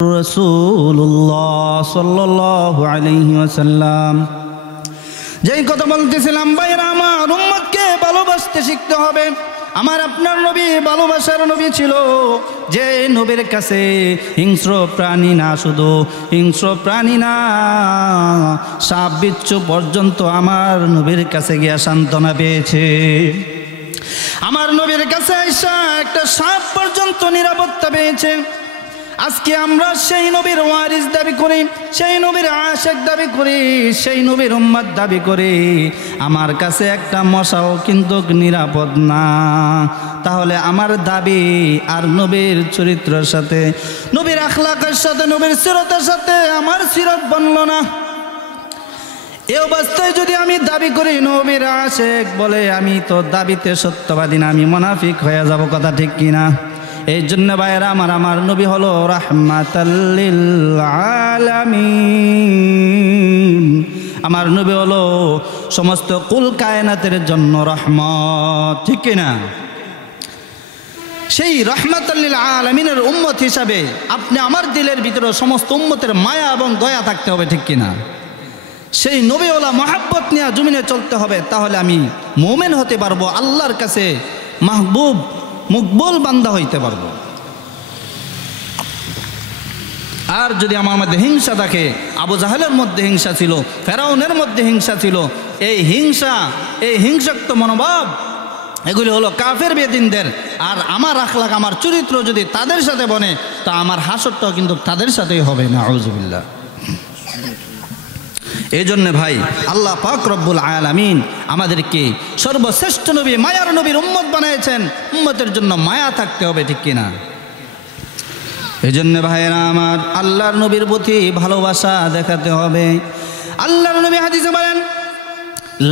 রাসূলুল্লাহ সাল্লাল্লাহু আলাইহি ওয়াসাল্লাম। যেই কথা বলতেছিলাম ভাইরা, আমার উম্মতকে ভালোবাসতে শিখতে হবে। আমার আপনার নবী ভালোবাসার নবী ছিল, যে নবীর কাছে হিংস্র প্রাণী না, শুধু হিংস্র প্রাণী না, সাপ বিচ্ছু পর্যন্ত আমার নবীর কাছে গিয়া সান্ত্বনা পেয়েছে। আমার নবীর কাছে আইসা একটা সাপ পর্যন্ত নিরাপত্তা পেয়েছে। আজকে আমরা সেই নবীর ওয়ারিস দাবি করি, সেই নবীর আশিক দাবি করি, সেই নবীর উম্মত দাবি করি, আমার কাছে একটা মশাও কিন্তু নিরাপদ না। তাহলে আমার দাবি আর নবীর চরিত্রের সাথে, নবীর আখলাকের সাথে, নবীর সিরতের সাথে আমার সিরত বনল না। এই অবস্থায় যদি আমি দাবি করি নবীর আশিক বলে, আমি তো দাবিতে সত্যবাদী না, আমি মুনাফিক হয়ে যাব। কথা ঠিক কিনা? এই জন্য ভাইরা আমার নবী হলো রাহমাতাল লিল আলামিন। আমার নবী হলো সমস্ত কুল কায়নাতের জন্য রহমত। ঠিক কিনা? সেই রাহমাতাল লিল আলামিনের উম্মত হিসাবে আপনি আমার দিলের ভিতরে সমস্ত উম্মতের মায়া এবং দয়া থাকতে হবে। ঠিক কিনা? সেই নবীওয়ালা মহাব্বত নিয়ে জমিনে চলতে হবে, তাহলে আমি মুমিন হতে পারবো, আল্লাহর কাছে মাহবুব মকবুল বান্দা হইতে পারবো। আর যদি আমার মধ্যে হিংসা থাকে, আবু জাহেলের মধ্যে হিংসা ছিল, ফেরাউনের মধ্যে হিংসা ছিল, এই হিংসা, এই হিংসাক্ত মনোভাব, এগুলি হলো কাফের বেদিনদের। আর আমার আখলাক, আমার চরিত্র যদি তাদের সাথে বনে, তা আমার হাসরটাও কিন্তু তাদের সাথেই হবে। নাউযুবিল্লাহ। এই জন্য ভাই, আল্লাহ পাক রব্বুল আলামিন আমাদেরকে সর্বশ্রেষ্ঠ নবী, মায়ার নবীর উম্মত বানিয়েছেন। উম্মতের জন্য মায়া থাকতে হবে। ঠিক কিনা? এই জন্য ভাইরা আমার, আল্লাহর নবীর প্রতি ভালোবাসা দেখাতে হবে। আল্লাহর নবী হাদিসে বলেন,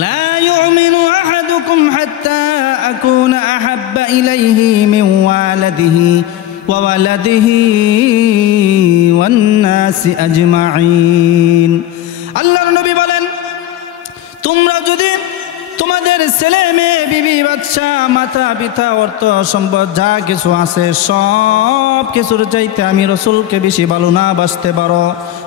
লা ইউমিনু আহাদুকুম হাত্তা আকুনা আহাব্বা ইলাইহি মিন ওয়ালাদিহি ওয়া ওয়ালাদিহি ওয়ান নাসি আজমাইন। আল্লাহর নবী বলেন, তোমরা যদি তোমাদের ছেলে মেয়ে, বিবি বাচ্চা, মাতা পিতা, অর্থ সম্পদ যা কিছু আছে, সব কিছুর চাইতে আমি রসুলকে বেশি ভালো না বাসতে পারো,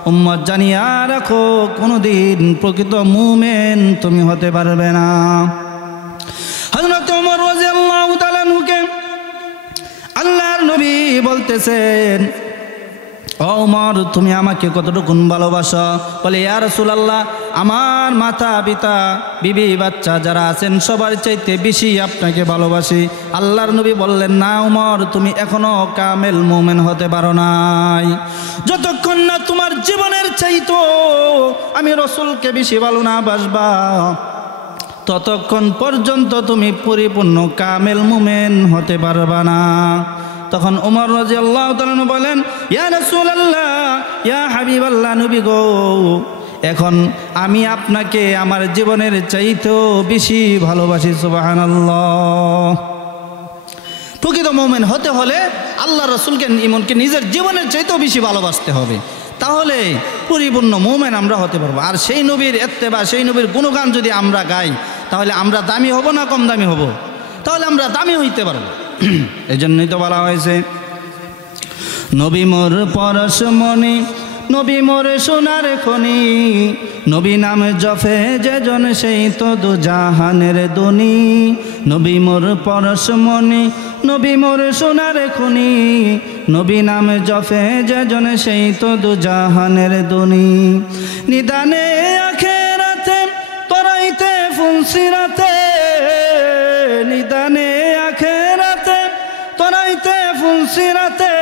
উম্মত জানিয়া রাখো, কোনোদিন প্রকৃত মুমিন তুমি হতে পারবে না। হযরত ওমর রাদিয়াল্লাহু তাআলা আনহুকে আল্লাহর নবী বলতেছেন, ও ওমর, তুমি আমাকে কতটুকু ভালোবাসো? বলে, ইয়া রাসূলুল্লাহ, আমার মাতা পিতা, বিবি বাচ্চা যারা আছেন সবার চাইতে বেশি আপনাকে ভালোবাসি। আল্লাহর নবী বললেন, না ওমর, তুমি এখনো কামেল মুমিন হতে পারো নাই। যতক্ষণ না তোমার জীবনের চাইতো আমি রাসূলকে বেশি ভালো না বাসবা, ততক্ষণ পর্যন্ত তুমি পরিপূর্ণ কামেল মুমিন হতে পারবা না। তখন ওমর রাদিয়াল্লাহু তাআলা বলেন, ইয়া রাসূলুল্লাহ, ইয়া হাবিবাল্লাহ, নবী গো, এখন আমি আপনাকে আমার জীবনের চাইতেও বেশি ভালোবাসি। সুবহানাল্লাহ। প্রকৃত মুমিন হতে হলে আল্লাহ রাসূলকে, ইমানকে নিজের জীবনের চাইতেও বেশি ভালোবাসতে হবে, তাহলে পরিপূর্ণ মুমিন আমরা হতে পারবো। আর সেই নবীর ইত্তেবা, সেই নবীর গুণগান যদি আমরা গাই, তাহলে আমরা দামি হব না কম দামি হব? তাহলে আমরা দামি হইতে পারবো। এই জন্যই তো বলা হয়েছে, নবী মোর পরশমণি, নবী মোর সোনার খনি, নবী নাম জপে যেজন সেই তো দু জাহানের ধনী। নবী মোর পরশমণি, নবী মোর সোনার খনি, নবী নাম জপে যেজন সেই তো দু জাহানের ধনী। নিদানে আখিরাতে তরাইতে ফুলসিরাতে, নিদানে আখিরাতে তরাইতে ফুলসিরাতে,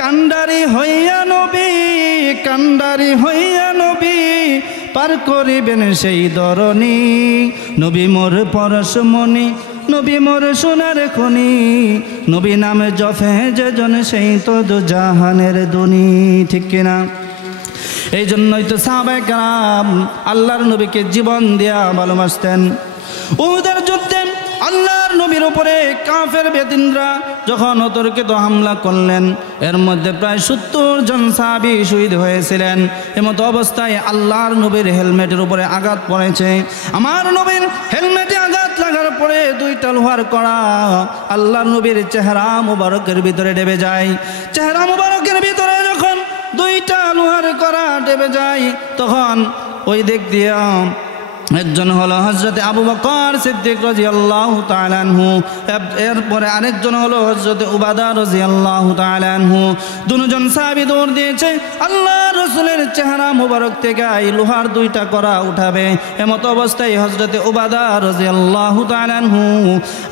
কান্ডারি হইয়া নবী, কান্ডারি হইয়া নবী পার করিবেন সেই ধরণী। নবী মোর পরশমণি, নবী মোর সোনার খনি, নবী নামে জপে যেজন সেই তো দু জাহানের ধনী। ঠিক কিনা? এই জন্যই তো সাহাবায়ে কেরাম আল্লাহর নবীকে জীবন দিয়া ভালোবাসতেন। উহুদের যুদ্ধে আল্লাহর নবীর উপরে কাফের বেদিনরা যখন অতর্কিত হামলা করলেন, এর মধ্যে প্রায় 70 জন সাহাবী শহীদ হয়েছিলেন। এমতো অবস্থায় আল্লাহর নবীর হেলমেটের উপরে আঘাত পড়েছে। আমার নবীর হেলমেটে আঘাত লাগার পরে দুইটা লোহার কড়া আল্লাহর নবীর চেহারা মুবারকের ভিতরে ঢেবে যায়। চেহারা মুবারকের ভিতরে যখন করা টেপে যায়, তখন ওই দিক দিয়ে একজন হলো হযরতে আবু বকর সিদ্দিক রাদিয়াল্লাহু তাআলা আনহু, এরপরে আরেকজন হলো হযরতে উবাদা রাদিয়াল্লাহু তাআলা আনহু। দুজন সাহাবী দৌড় দিয়েছে আল্লাহর রাসূলের চেহারা মোবারক থেকে এই লোহার দুইটা করা উঠাবে। এমত অবস্থায় হযরতে উবাদা রাদিয়াল্লাহু তাআলা আনহু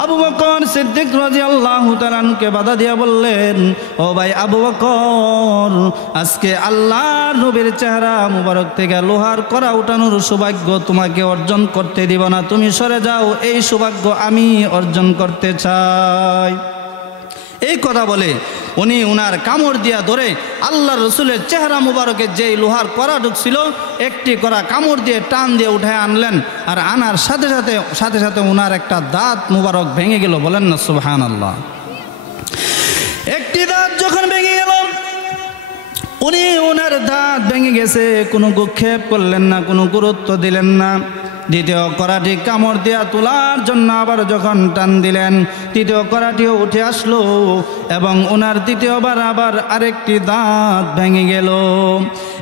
আবু বকর সিদ্দিক রাদিয়াল্লাহু তাআলা আনহুকে বাধা দিয়ে বললেন, ও ভাই আবু বকর, আজকে আল্লাহর নবীর চেহারা মোবারক থেকে লোহার করা উঠানোর সৌভাগ্য তোমাকে অর্জন করতে দিব না, তুমি সরে যাও, এই সৌভাগ্য আমি অর্জন করতে চাই। এই কথা বলে উনি উনার কামড় দিয়া ধরে আল্লাহর রসুলের চেহারা মুবারকের যেই লোহার কড়া ঢুকছিল একটি কড়া কামড় দিয়ে টান দিয়ে উঠায় আনলেন, আর আনার সাথে সাথে উনার একটা দাঁত মুবারক ভেঙে গেল। বলেন না সুবহানাল্লাহ। একটি দাঁত যখন ভেঙে গেল, উনি ওনার দাঁত ভেঙে গেছে, কোনো গুক্ষেপ করলেন না, কোনো গুরুত্ব দিলেন না। দ্বিতীয় কড়াটি কামড় দেওয়া তোলার জন্য আবার যখন টান দিলেন, তৃতীয় কড়াটিও উঠে আসলো এবং ওনার তৃতীয়বার আবার আরেকটি দাঁত ভেঙে গেল।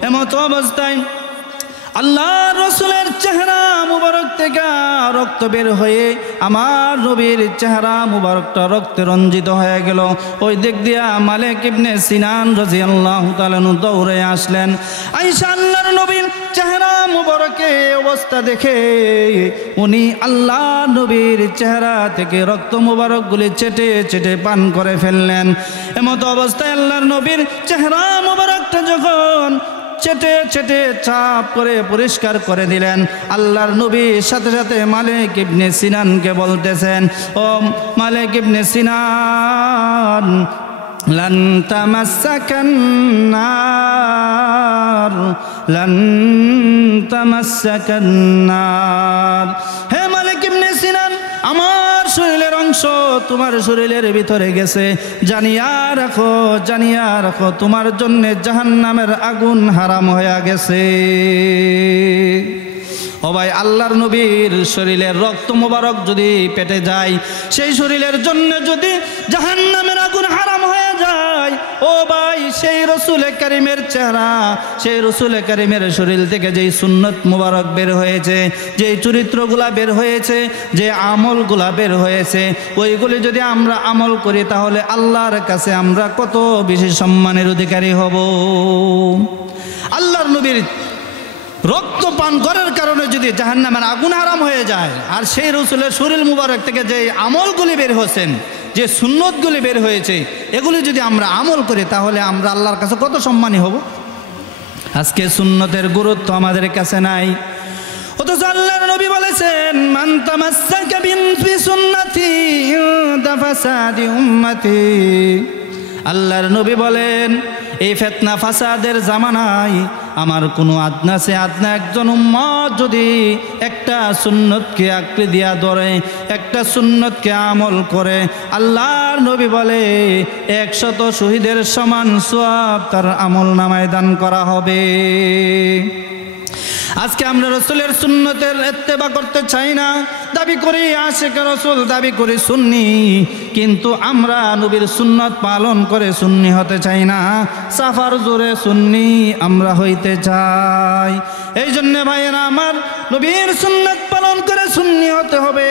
এমত অবস্থায় আল্লাহ রসুলের চেহারা মুবারক থেকে রক্ত বের হয়ে আমার নবীর চেহারা মুবারকটা রক্তে রঞ্জিত হয়ে গেল। ওই দিক দিয়া মালিক ইবনে সিনান রাদিয়াল্লাহু তাআলা দৌড়ে আসলেন। আয়েশা আল্লাহর নবীর চেহারা মুবারকে অবস্থা দেখে উনি আল্লাহ নবীর চেহারা থেকে রক্ত মুবারকগুলি চেটে চেটে পান করে ফেললেন। এমত অবস্থায় আল্লাহর নবীর চেহারা মুবারকটা যখন চেটে চেটে চাপ করে পরিষ্কার করে দিলেন, আল্লাহর নবী সাথে সাথে মালিক ইবনে সিনানকে বলতেছেন, ও মালিক ইবনে সিনান, লান তামাসসাকান নার, লান তামাসসাকান নার। হে মালিক ইবনে সিনান, আমার শরীরের অংশ তোমার শরীরের ভিতরে গেছে, জানিয়া রাখো তোমার জন্য জাহান্নামের আগুন হারাম হয়ে গেছে। ও ভাই, আল্লাহর নবীর শরীরের রক্ত মোবারক যদি পেটে যায়, সেই শরীরের জন্য যদি জাহান্নামের আগুন হারাম হয়ে যায়, ও ভাই, সেই রসুল কারিমের চেহারা, সেই রসুল কারিমের শরীর থেকে যেই সুন্নত মোবারক বের হয়েছে, যেই চরিত্রগুলা বের হয়েছে, যে আমলগুলা বের হয়েছে, ওইগুলি যদি আমরা আমল করি তাহলে আল্লাহর কাছে আমরা কত বেশি সম্মানের অধিকারী হব। আল্লাহর নবীর রক্ত পান করার কারণে যদি জাহান্নামের আগুন হারাম হয়ে যায়, আর সেই রসুলের শরীর মুবারক থেকে যে আমলগুলি বের হয়েছেন, যে সুন্নতগুলি বের হয়েছে, এগুলি যদি আমরা আমল করি তাহলে আমরা আল্লাহর কাছে কত সম্মানী হব। আজকে সুন্নতের গুরুত্ব আমাদের কাছে নাই, অথচ আল্লাহর নবী বলেছেন, মান তামাসসাকা বিসুন্নতি ইনদা ফাসাদি উম্মতি। আল্লাহর নবী বলেন, এই ফিতনা ফাসাদের জামানায় আমার কোনো আদনা সে আদনা একজন উম্মত যদি একটা সুন্নতকে আঁকড়ে দিয়া ধরে, একটা সুন্নতকে আমল করে, আল্লাহর নবী বলে 100 শহীদের সমান সওয়াব তার আমল নামায় দান করা হবে। আজকে আমরা রসুলের সুন্নতের ইত্তেবা করতে চাই না, দাবি করি আশিক রসুল, দাবি করি সুন্নি, কিন্তু আমরা নবীর সুন্নত পালন করে সুন্নি হতে চাই না, সাফার জোরে সুন্নি আমরা হইতে চাই। এই জন্যে ভাইয়েরা আমার, নবীর সুন্নত পালন করে সুন্নি হতে হবে,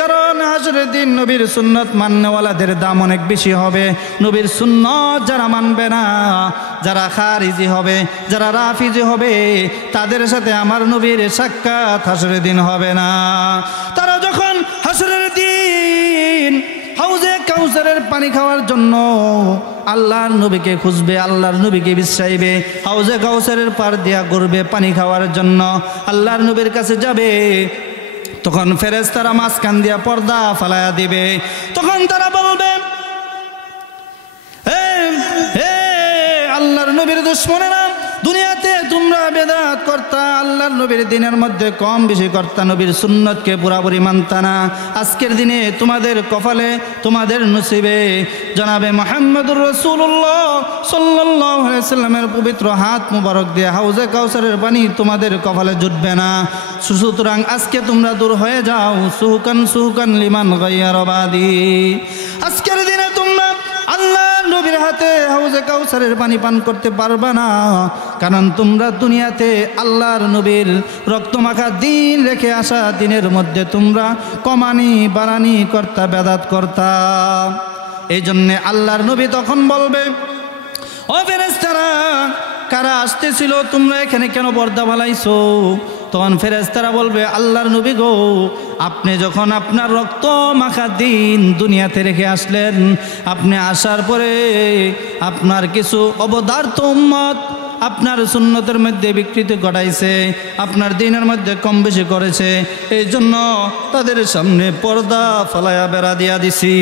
কারণ হাসরের দিন নবীর সুন্নত মাননেওয়ালাদের দাম অনেক বেশি হবে। নবীর সুন্নত যারা মানবে না, যারা খারিজি হবে, যারা রাফিজি হবে, তাদের সাথে আমার নবীর সাক্ষাৎ হাসরের দিন হবে না। তারা যখন হাসরের দিন হাউজে কাউসারের পানি খাওয়ার জন্য আল্লাহর নবীকে খুঁজবে, আল্লাহর নবীকে বিশ্রাইবে, হাউজে কাউসারের পার দিয়া ঘুরবে পানি খাওয়ার জন্য, আল্লাহর নবীর কাছে যাবে, তখন ফেরেশতারা মাঝখান দিয়া পর্দা ফালায়া দিবে। তখন তারা বলবে, হে আল্লাহর নবীর দুশমনেরা, দুনিয়াতে তোমরা বেদাত করতা, আল্লাহর নবীর দিনের মধ্যে কম বেশি করতা, নবীর সুন্নতকে পুরাপুরি মানতা না। আজকের দিনে তোমাদের কপালে, তোমাদের নসিবে জনাবে মুহাম্মদুর রাসূলুল্লাহ সাল্লাল্লাহু আলাইহি সাল্লামের পবিত্র হাত মুবারক দিয়ে হাউজে কাউসারের পানি তোমাদের কপালে জুটবে না। সুতরাং আজকে তোমরা দূর হয়ে যাও, সুহুকান লিমান গায়্যার বাদি। আজকের দিনে তোমরা আল্লাহর নবীর হাতে হাউজে কাউসারের পানি পান করতে পারবে না, কারণ তোমরা দুনিয়াতে আল্লাহর নবীর রক্তমাখা দিন রেখে আসা দিনের মধ্যে তোমরা কমানি বাড়ানি কর্তা বেদাত কর্তা। এই জন্যে আল্লাহর নবী তখন বলবে, ও ফেরেশতারা, কারা আসতেছিল, তোমরা এখানে কেন পর্দা ফালাইছো? তখন ফেরেশতারা বলবে, আল্লাহর নবী গো, আপনি যখন আপনার রক্ত মাখা দিন দুনিয়াতে রেখে আসলেন, আপনি আসার পরে আপনার কিছু অবদার্থ উম্মত আপনার সুন্নতের মধ্যে বিকৃতি ঘটাইছে, আপনার দিনের মধ্যে কম বেশি করেছে, এই জন্য তাদের সামনে পর্দা ফালায়া বেড়া দিয়া দিছি।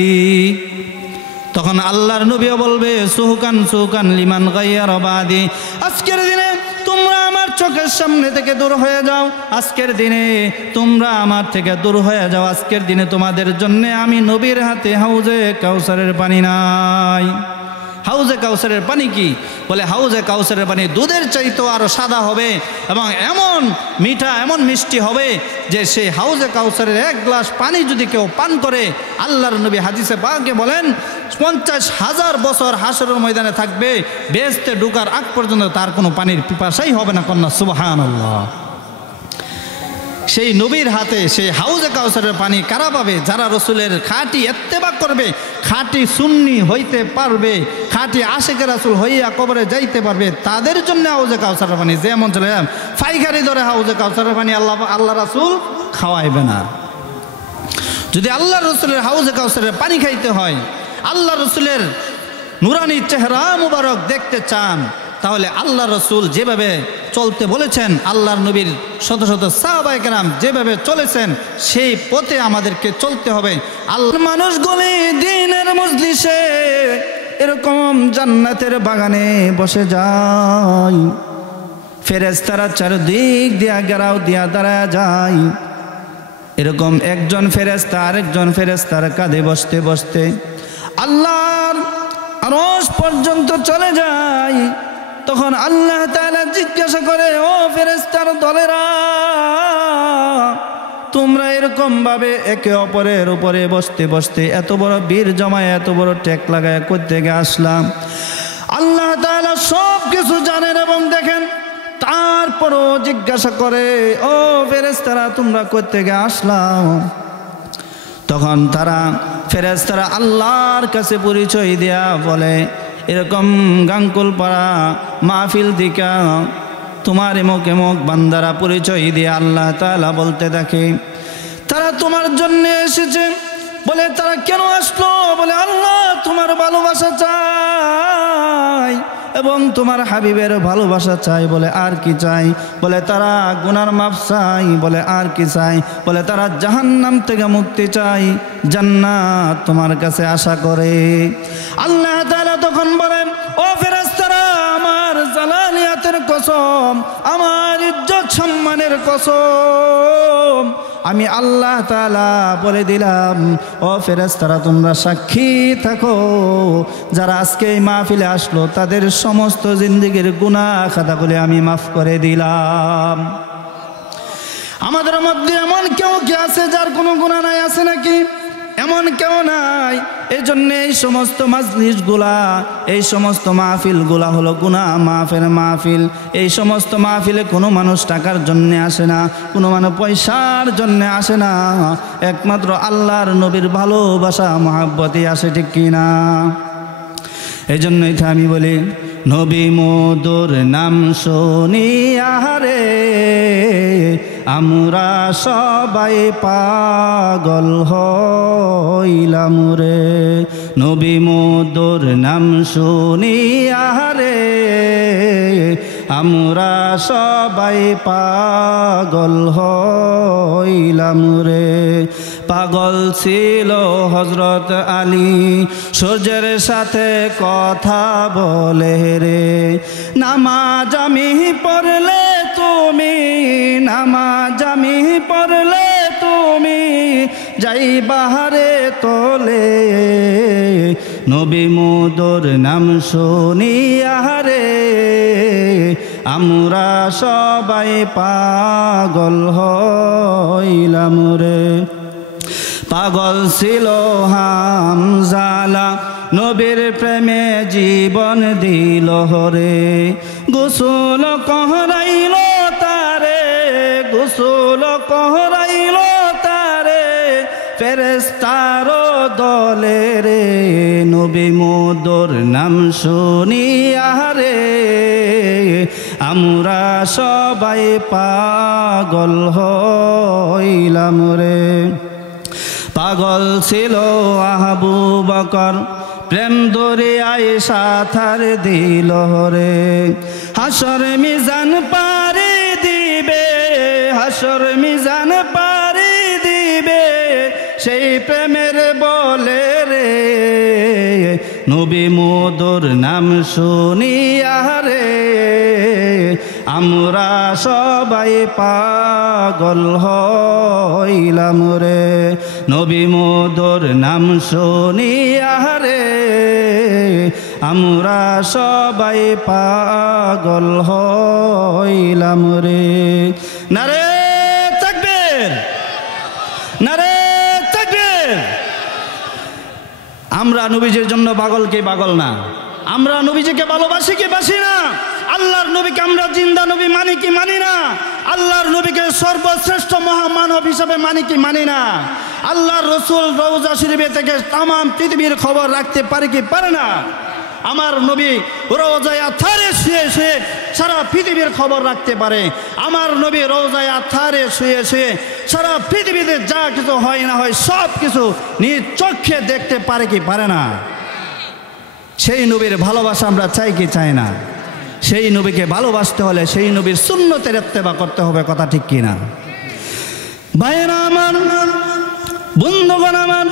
তখন আল্লাহর নবীও বলবে, সুহকান সুহকান লিমান গাইয়ার বাদি, আজকের দিনে তোমরা আমার চোখের সামনে থেকে দূর হয়ে যাও, আজকের দিনে তোমরা আমার থেকে দূর হয়ে যাও, আজকের দিনে তোমাদের জন্য আমি নবীর হাতে হাউজে কাউসারের পানি নাই। হাউজে কাউসারের পানি কি? বলে হাউজে কাউসারের পানি দুধের চাইতেও আরো সাদা হবে এবং এমন মিঠা এমন মিষ্টি হবে যে সেই হাউজে কাউসারের এক গ্লাস পানি যদি কেউ পান করে, আল্লাহর নবী হাদিসে পাকে বলেন 50,000 বছর হাসরের ময়দানে থাকবে, বেহেশতে ঢোকার আগ পর্যন্ত তার কোনো পানির পিপাসাই হবে না। কন্যা সুবহানাল্লাহ। সেই নবীর হাতে সেই হাউজে কাউসারের পানি কারা পাবে? যারা রসুলের খাঁটি ইত্তেবা করবে, খাঁটি সুন্নি হইতে পারবে, খাঁটি আশিকে রাসূল হইয়া কবরে যাইতে পারবে, তাদের জন্য হাউজে কাউসারের পানি। যেমন চলে ফাইখারি ধরে হাউজে কাউসারের পানি আল্লাহ রাসূল খাওয়াইবে না। যদি আল্লাহ রসুলের হাউজে কাউসারের পানি খাইতে হয়, আল্লাহ রসুলের নুরানি চেহারা মুবারক দেখতে চান, তাহলে আল্লাহ রসুল যেভাবে চলতে বলেছেন, আল্লাহর নবীর শত শত সাহাবায়ে কেরাম যেভাবে চলেছেন, সেই পথে আমাদেরকে চলতে হবে। আল্লাহর মানুষগুলি দিনের মজলিসে এরকম জান্নাতের বাগানে বসে যায়, ফেরেশতারা চারদিক দিয়া ঘেরাও দিয়া দাঁড়ায় যায়। এরকম একজন ফেরেশতা আরেকজন ফেরেশতার কাঁধে বসতে বসতে আল্লাহর আরশ পর্যন্ত চলে যায়। তখন আল্লাহ তাআলা জিজ্ঞাসা করে, ও ফেরেশতার দলেরা, তোমরা এরকম ভাবে একে অপরের উপরে বসতে বসতে এত বড় বীর জমায় এত বড় টেক লাগায় করতে গিয়ে আসলাম? আল্লাহ তাআলা সব কিছু জানেন এবং দেখেন, তারপরও জিজ্ঞাসা করে, ও ফেরেশতারা, তোমরা করতে গিয়ে আসলাম? তখন তারা ফেরেশতারা আল্লাহর কাছে পরিচয় দেয়া বলে, এরকম গাঙ্কুল পাড়া মাহফিল দিকা তোমার এমক এমক বান্দারা পরিচয় দিয়ে আল্লাহ তাআলা বলতে থাকে, তারা তোমার জন্য এসেছে। বলে তারা কেন আসলো? বলে আল্লাহ তোমার ভালোবাসা চাই এবং তোমার হাবিবের ভালোবাসা চাই। বলে আর কি চাই? বলে তারা গুনার মাফ চাই। বলে আর কি চাই? বলে তারা জাহান্নাম থেকে মুক্তি চাই, জান্নাত তোমার কাছে আশা করে। আল্লাহ তাআলা তখন বলেন, ও ফেরেশতারা, আমার জালালিয়াতের কসম, আমার ইজ্জত সম্মানের কসম, আমি আল্লাহ তাআলা বলে দিলাম, ও ফেরেশতারা তোমরা সাক্ষী থাকো, যারা আজকে এই মাহফিলে আসলো তাদের সমস্ত জিন্দেগির গুনাহ খাতাগুলি আমি মাফ করে দিলাম। আমাদের মধ্যে এমন কেউ কি আছে যার কোনো গুনাহ নাই? আছে নাকি? এমন কেউ নাই। এই জন্য এই সমস্ত মাজলিসগুলা, এই সমস্ত মাহফিলগুলা হলো গুনাহ মাফের মাহফিল। এই সমস্ত মাহফিলে কোনো মানুষ টাকার জন্য আসে না, কোনো মানুষ পয়সার জন্য আসে না, একমাত্র আল্লাহর নবীর ভালোবাসা মহাব্বতে আসে, ঠিক কিনা? এই জন্যই তো আমি বলি, নবী মধুর নাম শুনিয়া রে আমরা সবাই পাগল হইলাম রে। নবী মধুর নাম শুনিয়া রে আমরা সবাই পাগল হইলাম রে। পাগল ছিল হযরত আলী, সূর্যের সাথে কথা বলে রে। নামাজ আমি পড়লে তুমি, নামাজ আমি পড়লে তুমি যাই বাহারে তোলে। নবী মধুর নাম শুনিয়া রে আমরা সবাই পাগল হইলাম রে। পাগল ছিল হামজালা নবীর প্রেমে জীবন দিল হরে গোসল কহরাইল তারে গোসল কহরাইল তারে ফেরেশতার দলে রে নবী মোদর নাম শুনিয়া রে আমরা সবাই পাগল হইলাম রে পাগল ছিল আবু বকর প্রেম দরিয়ায় সাঁতার দিল রে হাসর মিজান পারে দিবে হাসর মিজান পারে দিবে সেই প্রেমের বলে রে নবী মোদর নাম শুনিয়া রে আমরা সবাই পাগল হইলাম রে নবী মোদর নাম শুনিয়া রে আমরা সবাই পাগল হইলাম রে নারে তাকবীর নারে তাকবীর আমরা নবীজির জন্য পাগল কি পাগল না আমরা নবীজিকে ভালোবাসি কি বাসি না আল্লাহর নবীকে আমরা জিন্দা নবী মানি কি মানি না আল্লাহর নবীকে সর্বশ্রেষ্ঠ মহামানব হিসাবে মানি কি মানি না আল্লাহর রসুল রওজা শরীফে থেকে তাম পৃথিবীর খবর রাখতে পারে কি পারে না আমার নবী রওজায় আথারে শুয়ে শুয়ে সারা পৃথিবীর খবর রাখতে পারে আমার নবী রওজায় আথারে শুয়ে শুয়ে সারা পৃথিবীতে যা কিছু হয় না হয় সব কিছু নিজ চোখে দেখতে পারে কি পারে না সেই নবীর ভালোবাসা আমরা চাই কি চাই না সেই নবীকে ভালোবাসতে হলে সেই নবীর সুন্নতের ইত্তেবা করতে হবে কথা ঠিক কিনা ভাইরা আমার বন্ধুগণ আমার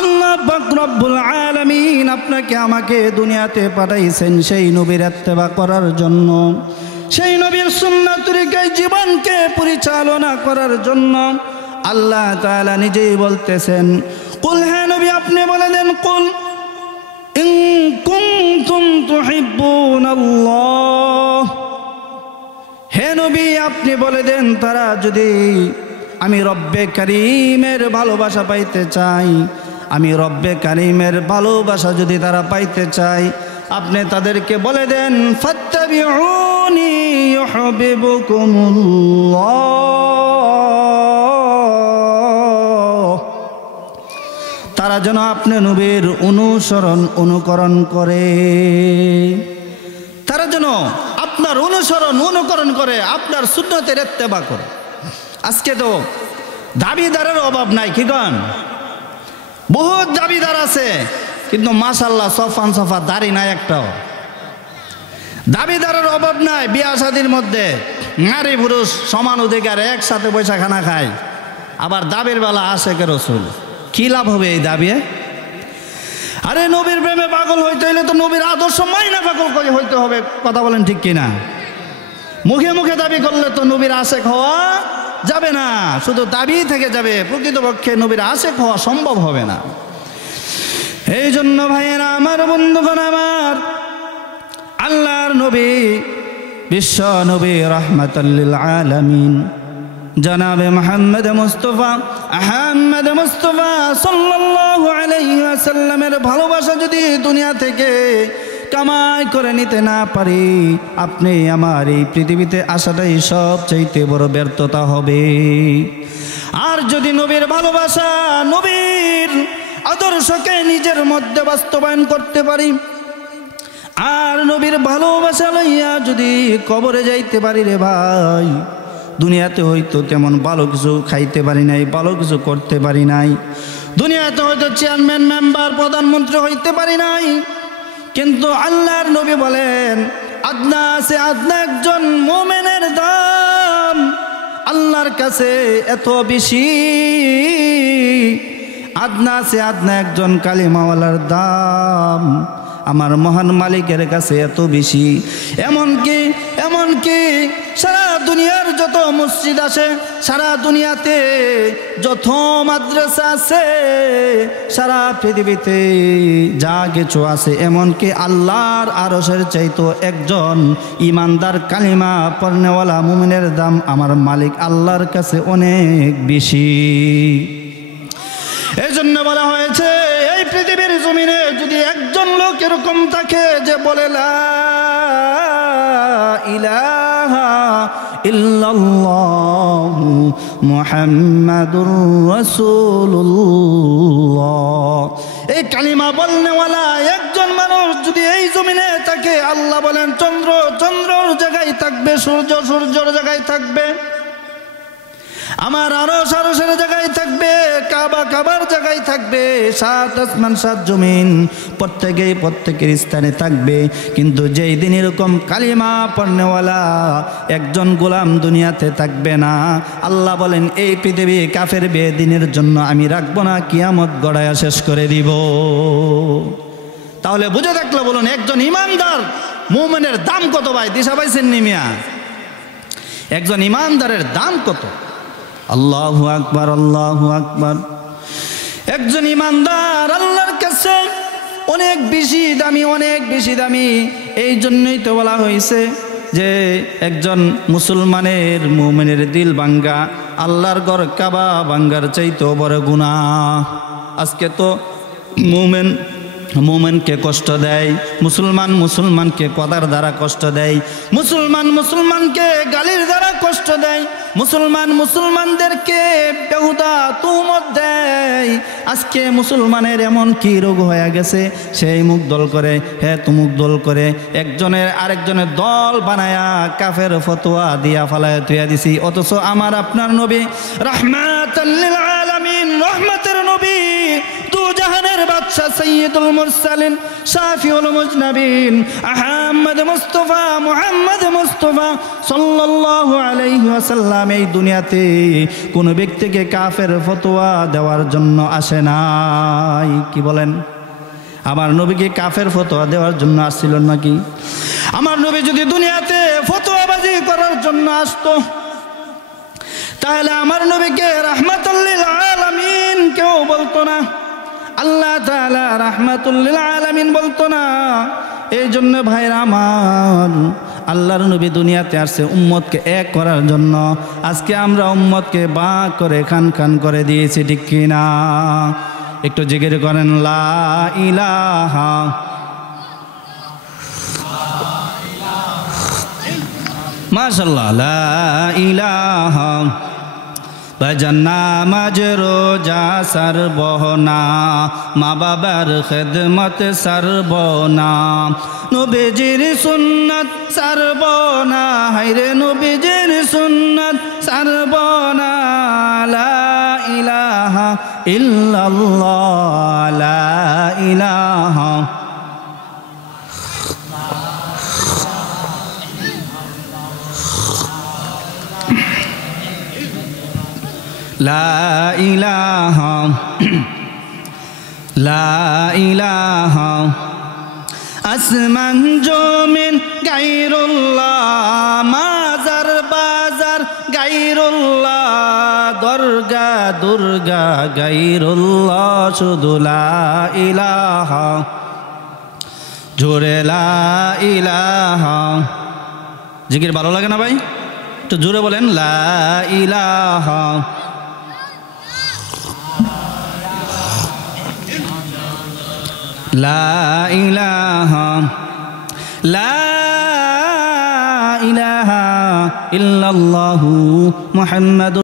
আল্লাহ পাক রব্বুল আলামিন আপনাকে আমাকে দুনিয়াতে পাঠাইছেন সেই নবীর ইত্তেবা করার জন্য সেই নবীর সুন্নাত তরিকায় জীবনকে পরিচালনা করার জন্য আল্লাহ তাআলা নিজেই বলতেছেন কুল হে নবী আপনি বলে দেন কুল ইন কুনতুম তুহিব্বুনাল্লাহ হে নবী আপনি বলে দেন তারা যদি আমি রব্বে কারীমের ভালোবাসা পাইতে চাই আমি রব্বে কারীমের ভালোবাসা যদি তারা পাইতে চাই আপনি তাদেরকে বলে দেন ফাত্তাবিউনি ইউহিব্বুকুমুল্লাহ তারা যেন আপনি নবীর অনুসরণ অনুকরণ করে তারা যেন আপনার অনুসরণ অনুকরণ করে আপনার সুন্নতের ইত্তেবা করে আজকে তো দাবিদারের অভাব নাই কি কন বহুত দাবিদার আছে কিন্তু মাশাআল্লাহ সফান সফা দাড়ি নাই একটাও দাবিদারের অভাব নাই বিয়া শাদীর মধ্যে নারী পুরুষ সমান অধিকার একসাথে পয়সা খানা খায় আবার দাবির বেলা আশেকে রাসূল কি লাভ হবে এই দাবি আরে নবীর প্রেমে পাগল হইতে হইলে তো নবীর আদর্শ মাইনা পাগল করে হইতে হবে কথা বলেন ঠিক কিনা মুখে মুখে দাবি করলে তো নবীর আশেক হওয়া যাবে না শুধু দাবি থেকে যাবে প্রকৃতপক্ষে নবীর আশেক হওয়া সম্ভব হবে না এই জন্য ভাইয়েরা আমার বন্ধুগণ আমার আল্লাহর নবী বিশ্ব নবী রাহমাতাল লিল আলামিন জনাবে মুহাম্মদ মুস্তাফা আহমদ মুস্তাফা সাল্লাল্লাহু আলাইহি ওয়াসাল্লামের ভালোবাসা যদি দুনিয়া থেকে কামাই করে নিতে না পারি আপনি আমার এই পৃথিবীতে আসাটাই সবচাইতে বড় ব্যর্থতা হবে আর যদি নবীর ভালোবাসা নবীর আদর্শকে নিজের মধ্যে বাস্তবায়ন করতে পারি আর নবীর ভালোবাসা লইয়া যদি কবরে যাইতে পারি রে ভাই দুনিয়াতে হয়তো তেমন ভালো কিছু খাইতে পারি নাই ভালো কিছু করতে পারি নাই দুনিয়াতে হয়তো চেয়ারম্যান মেম্বার প্রধানমন্ত্রী হইতে পারি নাই কিন্তু আল্লাহর নবী বলেন আদনা সে আদনা একজন মুমিনের দাম আল্লাহর কাছে এত বেশি আদনা সে আদনা একজন কালিমাওয়ালার দাম আমার মহান মালিকের কাছে এত বেশি এমনকি সারা দুনিয়ার যত মসজিদ আছে সারা দুনিয়াতে যত মাদ্রাসা আছে সারা পৃথিবীতে যা কিছু আছে এমনকি আল্লাহর আরশের চাইতো একজন ইমানদার কালিমা পড়নেওয়ালা মুমিনের দাম আমার মালিক আল্লাহর কাছে অনেক বেশি। এই জন্য বলা হয়েছে এই পৃথিবীর জমিনে যদি একজন লোক এরকম থাকে যে বলে লা ইলাহা ইল্লাল্লাহু মুহাম্মাদুর রাসূলুল্লাহ, এই কালিমা বলনেওয়ালা একজন মানুষ যদি এই জমিনে থাকে, আল্লাহ বলেন চন্দ্র চন্দ্রর জায়গায় থাকবে, সূর্য সূর্যর জায়গায় থাকবে, আমার আরশ আরশের জায়গায় থাকবে, কাবা কাবার জায়গায় থাকবে, সাত আসমান সাত জমিন প্রত্যেকের স্থানে থাকবে। কিন্তু যেই দিন এরকম কালিমা পড়নেওয়ালা একজন গোলাম দুনিয়াতে থাকবে না, আল্লাহ বলেন এই পৃথিবী কাফের বেদিনের জন্য আমি রাখবো না, কিয়ামত গড়ায়া শেষ করে দিব। তাহলে বুঝে থাকলে বলুন, একজন ইমানদার মুমিনের দাম কত ভাই? দিশা পাইছেন নি মিয়া? একজন ইমানদারের দাম কত? আল্লাহু আকবার, আল্লাহু আকবার। একজন ইমানদার আল্লাহর কাছে অনেক বেশি দামি, অনেক বেশি দামি। এই জন্যই তো বলা হয়েছে যে একজন মুসলমানের মুমিনের দিল ভাঙ্গা আল্লাহর ঘর কাবা ভাঙ্গার চাইতেও বড় গুনাহ। আজকে তো মুমিনকে কষ্ট দেয়, মুসলমানকে কথার দ্বারা কষ্ট দেয়, মুসলমানকে গালির দ্বারা কষ্ট দেয়, মুসলমানদেরকে বেহুদা তুহমত দেয়। আজকে মুসলমানের এমন কি রোগ হয়ে গেছে, সেই মুখ দল করে, হ্যাঁ তুমুক দল করে, একজনের আরেকজনের দল বানায়া কাফের ফতোয়া দিয়া ফালায় তুইয়া দিছি। অথচ আমার আপনার নবী রাহমাতাল লিল আলামিন, রহমতের নবী, দুজাহানের বাদশা সাইয়্যিদুল মুরসালিন, শাফিউল মুজনাবিন, আহমদ মুস্তাফা, মুহাম্মদ মুস্তাফা সাল্লাল্লাহু আলাইহি ওয়াসাল্লাম এই দুনিয়াতে কোন ব্যক্তিকে কাফের ফতোয়া দেওয়ার জন্য আসে নাই। কি বলেন? আমার নবীকে কাফের ফতোয়া দেওয়ার জন্য আসছিল নাকি? আমার নবী যদি দুনিয়াতে ফতোয়াবাজি করার জন্য আসতো, তাহলে আমার নবীকে রাহমাতুল লিল আলামিন কেউ বলতো না, আল্লাহ তাআলা রাহমাতুল লিল আলামিন বলতো না। এই জন্য ভাইরা আমার, আল্লাহর নবী দুনিয়াতে আসছে উম্মতকে এক করার জন্য। আজকে আমরা উম্মতকে ভাগ করে খান খান করে দিয়েছি, ঠিক কিনা? একটু জিকির করেন লা ইলাহা, মাশাআল্লাহ, লা ইলাহা। নামাজ রোজা সারবনা, মা বাবার খেদমত সারবনা, নবীজির সুন্নাত সারবনা, হায়রে নবীজির সুন্নাত সারবনা। লা ইলাহা ইল্লাল্লাহ, লা ইলাহা। লা ইলাহা, লা ইলাহা। আসমান জমিন গায়রুল্লাহ, মাজার বাজার গায়রুল্লাহ, দরগা দুর্গা গায়রুল্লাহ, শুধু লা ইলাহা, জোরে লা ইলাহা। জিকির ভালো লাগে না ভাই? একটু জোরে বলেন লা ইলাহা। লা ইলাহা, লা ইলাহা ইল্লাল্লাহু মুহাম্মাদুর